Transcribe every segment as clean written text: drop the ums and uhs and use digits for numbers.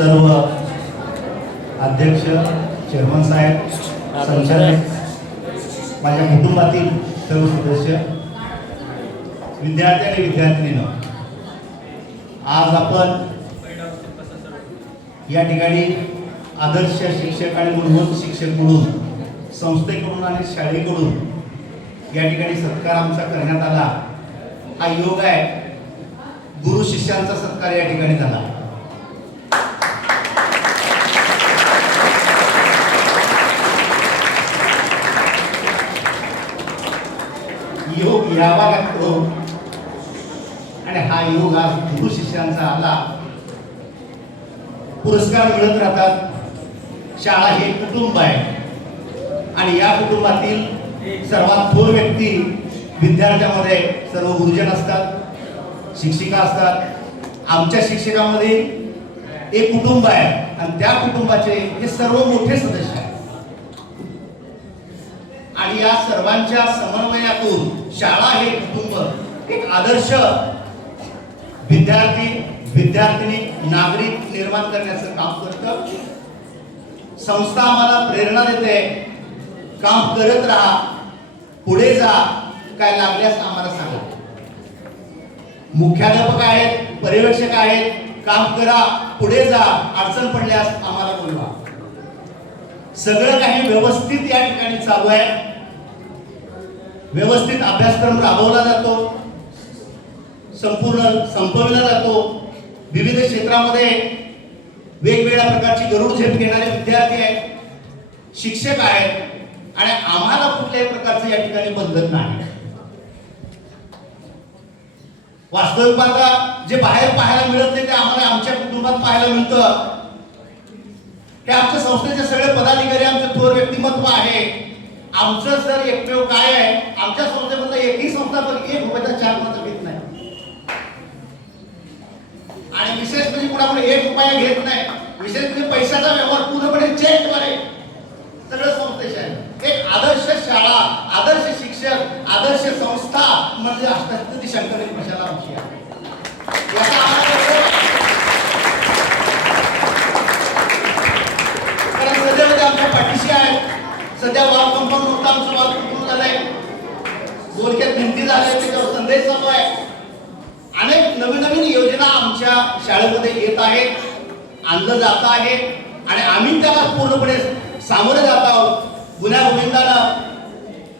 सर्व अध्यक्ष, चेअरमन साहेब, संचालक, माझ्या कुटुंबातील सर्व सदस्य, विद्यार्थी आणि विद्यार्थिनींनो, आज आपण या ठिकाणी आदर्श शिक्षक आणि मूलभूत शिक्षक म्हणून संस्थेकडून आणि शाळेकडून या ठिकाणी सत्कार आमचा करण्यात आला। हा योग आहे, गुरु शिष्यांचा सत्कार या ठिकाणी झाला। योग यावा लागतो आणि हा योग आज गुरु शिष्यांचा आला। पुरस्कार मिळत राहतात। शाळा हे कुटुंब आहे आणि या कुटुंबातील सर्वात थोर व्यक्ती विद्यार्थ्यांमध्ये सर्व गुरुजन असतात, शिक्षिका असतात। आमच्या शिक्षकांमध्ये एक कुटुंब आहे आणि त्या कुटुंबाचे हे सर्व मोठे सदस्य आहेत आणि या सर्वांच्या समन्वयातून शाळा हे कुटुंब एक आदर्श विद्यार्थी, विद्यार्थिनी, नागरिक निर्माण करण्याचं काम करतं। संस्था आम्हाला प्रेरणा देते, काम करत राहा, पुढे जा, काय लागल्यास आम्हाला सांगा। मुख्याध्यापक आहेत, पर्यवेक्षक आहेत, काम करा, पुढे जा, अडचण पडल्यास आम्हाला बोलवा। सगळं काही व्यवस्थित या ठिकाणी चालू आहे। व्यवस्थित अभ्यासक्रम राबवला जातो, संपूर्ण संपविला जातो। विविध क्षेत्रामध्ये वेगवेगळ्या प्रकारची गरुड झेप घेणारे विद्यार्थी आहेत, शिक्षक आहेत आणि आम्हाला कुठल्याही प्रकारचं या ठिकाणी बंधन नाही। वास्तविक पाहता जे बाहेर पाहायला मिळत नाही ते आम्हाला आमच्या कुटुंबात पाहायला मिळतं। हे आमच्या संस्थेचे सगळे पदाधिकारी आमचे थोर व्यक्तिमत्व आहे। आमचं सर एकमेव काय आहे, आमच्या संस्थेमधलं एकही संस्थापक एक रुपयाचा चार कोणाचा घेत नाही आणि विशेष म्हणजे कुणाकडे एक रुपया घेत नाही। विशेष म्हणजे पैशाचा व्यवहार पूर्णपणे चेकद्वारे सगळं संस्थेचे आहे। एक आदर्श शाळा, आदर्श शिक्षक, आदर्श संस्था म्हणजे अष्टसिद्धी शंकरी प्रशाला आमची आहे। याचा कारण सदैव ते आमच्या पाठीशी आहे। सध्या वॉल कंपाऊंड होतं, आमचं वॉल कंपाऊंड झालंय, बोलक्यात भिंती झाल्या, त्याच्यावर संदेश चालू आहे। अनेक नवीन नवीन योजना आमच्या शाळेमध्ये येत आहेत, आणलं जात आहे आणि आम्ही त्याला पूर्णपणे सामोरे जात आहोत गुन्ह्या गोविंदानं।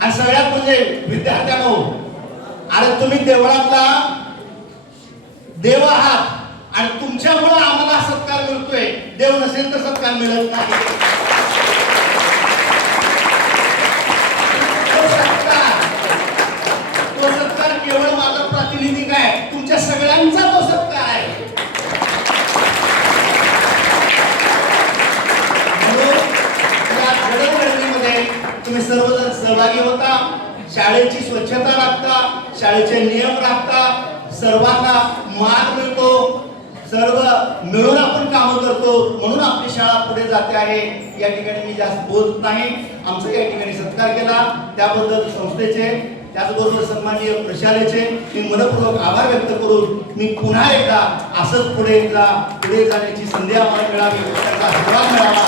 आणि सगळ्यात म्हणजे विद्यार्थ्यांनो, अरे तुम्ही देवळातला देव आहात आणि तुमच्यामुळे आम्हाला सत्कार मिळतोय। देव नसेल तर सत्कार मिळत नाही। तो सत्कार केवळ माझा प्रातिनिधिक आहे, तुमच्या सगळ्यांचा तो सत्कार आहे। या जडणघडणीमध्ये तुम्ही सर्वजण सहभागी होता, शाळेची स्वच्छता राखता, शाळेचे नियम राखता, सर्वांना मान मिळतो, सर्व मिळून आपण काम करतो, म्हणून आपली शाळा पुढे जाते आहे। या ठिकाणी मी जास्त बोलत नाही। आमचा या ठिकाणी सत्कार केला त्याबद्दल संस्थेचे, त्याचबरोबर सन्माननीय प्रशालेचे मी मनपूर्वक आभार व्यक्त करून मी पुन्हा एकदा असंच पुढे जाण्याची संधी आम्हाला मिळावी, त्याचा आशीर्वाद मिळावा।